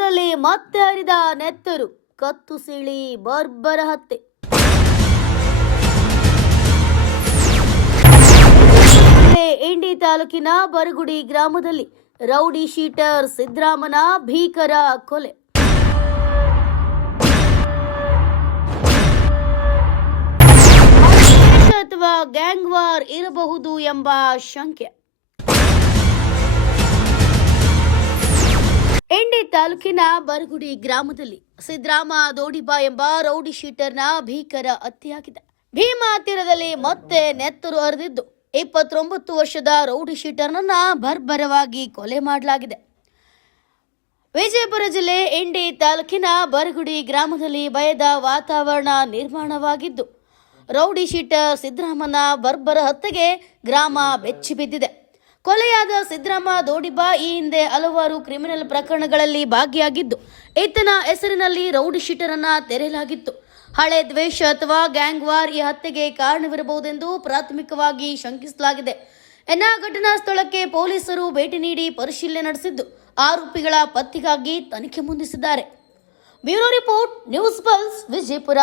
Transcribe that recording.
ತೀರದಲ್ಲಿ ಮತ್ತೆ ಹರಿದ ನೆತ್ತರು, ಕತ್ತು ಸೀಳಿ ಬರ್ಬರ ಹತ್ಯೆ. ಇಂಡಿ ತಾಲೂಕಿನ ಬರಗುಡಿ ಗ್ರಾಮದಲ್ಲಿ ರೌಡಿ ಶೀಟರ್ ಸಿದ್ದರಾಮನ ಭೀಕರ ಕೊಲೆ. ಅಥವಾ ಗ್ಯಾಂಗ್ ವಾರ್ ಇರಬಹುದು ಎಂಬ ಶಂಕೆ. ಇಂಡಿ ತಾಲೂಕಿನ ಬರಗುಡಿ ಗ್ರಾಮದಲ್ಲಿ ಸಿದ್ದರಾಮ ದೋಡಿಬಾ ಎಂಬ ರೌಡಿ ಶೀಟರ್ನ ಭೀಕರ ಹತ್ಯೆಯಾಗಿದೆ. ಭೀಮಾ ತೀರದಲ್ಲಿ ಮತ್ತೆ ನೆತ್ತರು ಹರಿದಿದ್ದು 29 ವರ್ಷದ ರೌಡಿ ಶೀಟರ್ನನ್ನ ಬರ್ಬರವಾಗಿ ಕೊಲೆ ಮಾಡಲಾಗಿದೆ. ವಿಜಯಪುರ ಜಿಲ್ಲೆ ಇಂಡಿ ತಾಲೂಕಿನ ಬರಗುಡಿ ಗ್ರಾಮದಲ್ಲಿ ಭಯದ ವಾತಾವರಣ ನಿರ್ಮಾಣವಾಗಿದ್ದು, ರೌಡಿ ಶೀಟರ್ ಸಿದ್ದರಾಮನ ಬರ್ಬರ ಹತ್ಯೆಗೆ ಗ್ರಾಮ ಬೆಚ್ಚಿ ಬಿದ್ದಿದೆ. ಕೊಲೆಯಾದ ಸಿದ್ದರಾಮ ದೋಡಿಬಾ ಈ ಹಿಂದೆ ಹಲವಾರು ಕ್ರಿಮಿನಲ್ ಪ್ರಕರಣಗಳಲ್ಲಿ ಭಾಗಿಯಾಗಿದ್ದು, ಈತನ ಹೆಸರಿನಲ್ಲಿ ರೌಡಿ ಶೀಟರ್ ಅನ್ನ ತೆರೆಯಲಾಗಿತ್ತು. ಹಳೆ ದ್ವೇಷ ಅಥವಾ ಗ್ಯಾಂಗ್ ವಾರ್ ಈ ಹತ್ಯೆಗೆ ಕಾರಣವಿರಬಹುದೆಂದು ಪ್ರಾಥಮಿಕವಾಗಿ ಶಂಕಿಸಲಾಗಿದೆ. ಘಟನಾ ಸ್ಥಳಕ್ಕೆ ಪೊಲೀಸರು ಭೇಟಿ ನೀಡಿ ಪರಿಶೀಲನೆ ನಡೆಸಿದ್ದು, ಆರೋಪಿಗಳ ಪತ್ತೆಗಾಗಿ ತನಿಖೆ ಮುಂದುವರಿಸಿದ್ದಾರೆ. Bureau report, news pulse, Vijayapura.